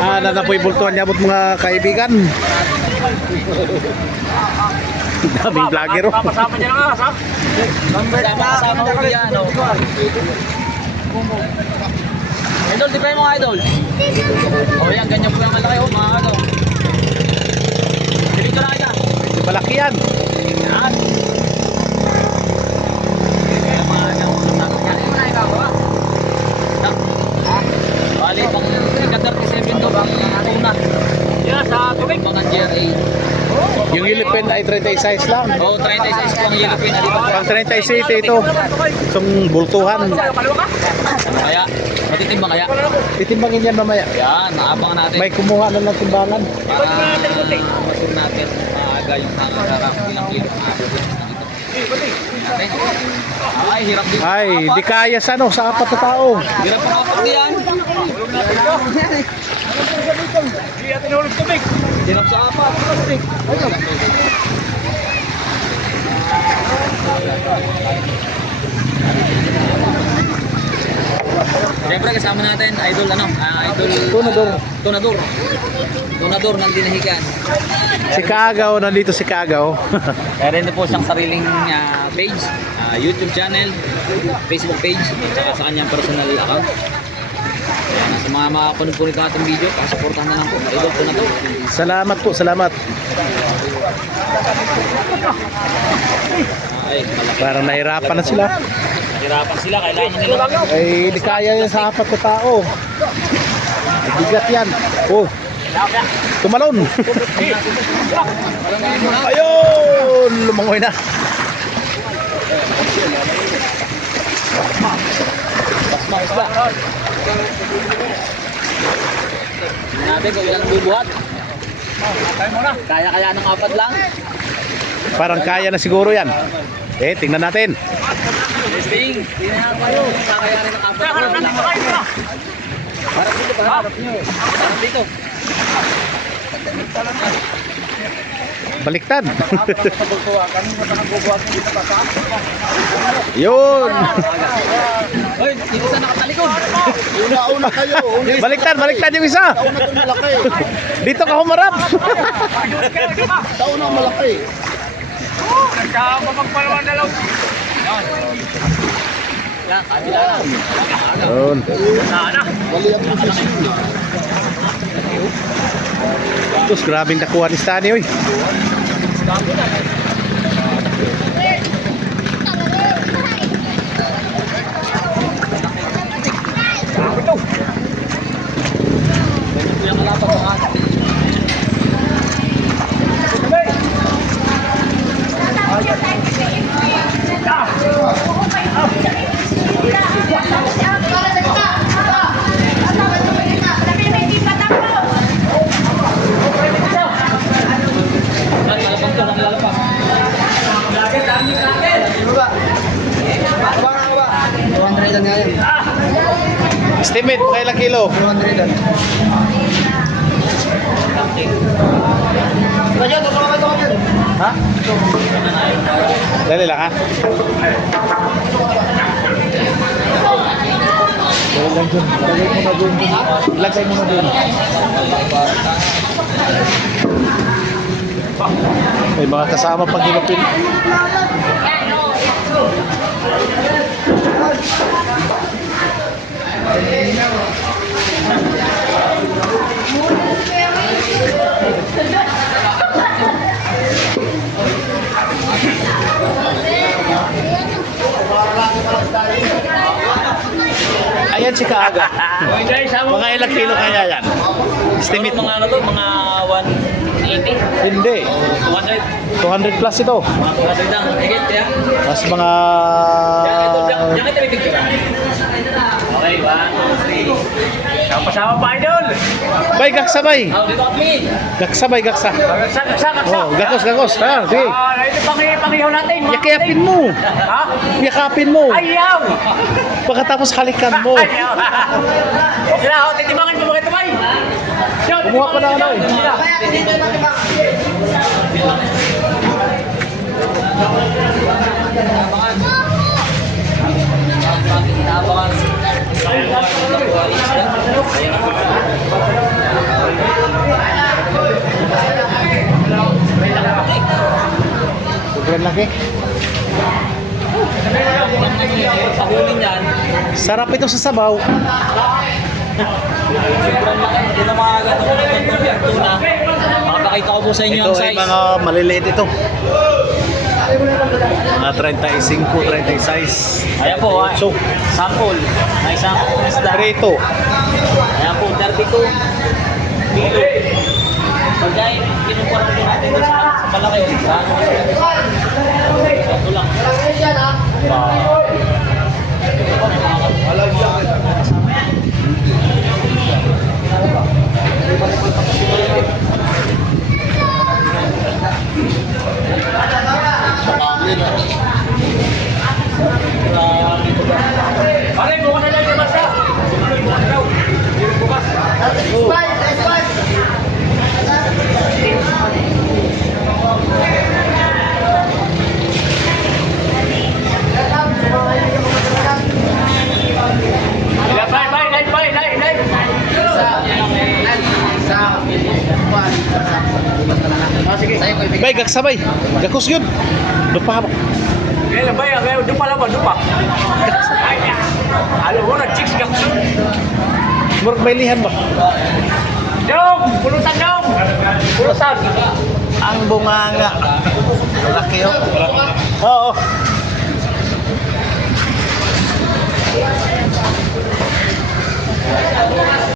Nanapoy bultuhan niya mga kaibigan. Daming vlogger. Papasama niya lang ha? Kasama ko yan, no? Idol, di ba yung mga idol? O yan, ganyan po yung malaki, mga idol. Dito na kita. Malaki yan. Yan. Kaya mga idol, yan yung mga ikaw, ha? Bali, pang ika-37 to, bang tuna. Yan, sa tubig. Mga GRA. Yung yellowfin ay 36 lang. Oo, 36 po ang yellowfin na dito. Pang 36 ito. Itong bultuhan. Kaya, matitimbang kaya. Titimbangin yan mamaya. Yan, naabangan natin. May kumuha na ng timbangan. Para masur natin maaga yung hangarap ilang kilo na natin. Ay, hirap din. Ay, di kaya sa apat na tao. Hirap pa kapak diyan. Hindi natin nahulog tubig. Hirap sa apat. Siyempre kasama natin, idol idol Tunador ng Dinahican. Si Kaagaw, nandito si Kaagaw. Meron din po siyang sariling page, YouTube channel, Facebook page, at saka sa kanyang personal account. Ayan, sa mga makapunod po nito ating video, pakasuportahan na lang po. Idol Tunador. Salamat po, salamat. Ay, malaki. Parang nahirapan na sila. Nahirapan sila, kailangan nila. Ay, di kaya yan sa apat na tao. Bigat yan. Oh, tumalon. Ayun, lumangoy na. Basma isla. Tingnan natin kung ilang bubuhat. Kaya ng apat lang. Parang kaya na siguro yan. Tingnan natin. Testing. Tingnan natin yung kakayanin ng apat lang. Harap dito, harap nyo. Harap dito. Baliktad. Yun. Hoy, dito sa nakatalikod. Una kayo. Baliktad yung isa. Una ito malaki. Dito ka humarap. Sa una malaki. Nagkamapagpalawan na lang. Yan, kabila na. Yun. Mali ang posisyon. Tapos grabing nakuha ni Stanley. Oy. Yung kalapag mga Estimate, kailang kilo? 200. Ha? Dali lang ha? Lagay mo na dun. May mga kasama pag hinupin. Ayan si Kaaga. Mga ilang kilo kaya yan? Estimate mo. mga ano to, mga 180, Hindi. 200. 200 plus ito. Mga 200 lang, higit ya. Mas mga... Diyan kita may picture. Okay, 1, 2, 3. Kapasama pa idol. Bay, gaksa bay. Oh, dito kami. Gaksa bay, gaksa. Saksa. Oh, gakos. Ha, sige. Ito pangihaw natin. Yakapin mo. Ha? Yakapin mo. Ayaw. Pagkatapos halikan mo. Ayaw. Sila, titimbangin mo mga ito bay. Kumuha ko na ano eh. Inabangan. malaki. Pagulin yan. Sarap ito sa sabaw. Sobrang laki. Ito na mga ganito tuna. Makapakita ko po sa inyo Ito ang ay size. mga maliliit ito. Mga 35, 36. Ayan po, So, sample. May isang isda. prito. Ayan po, 32 kilo. Pagkain, kinukuha ko natin doon sa malaki. Ito lang. Pare, buka na lang yung masa. Bukas. Bay, gagsabay. Gakus yun. Lupa mo. Kailan ba yan? Dupa lang ba? Dupa. Ay, alam mo na, chicks kapsun. Murag may lihan ba? Dong! Pulutan dong! Pulutan! Ang bunganga. Laki yun. Oo.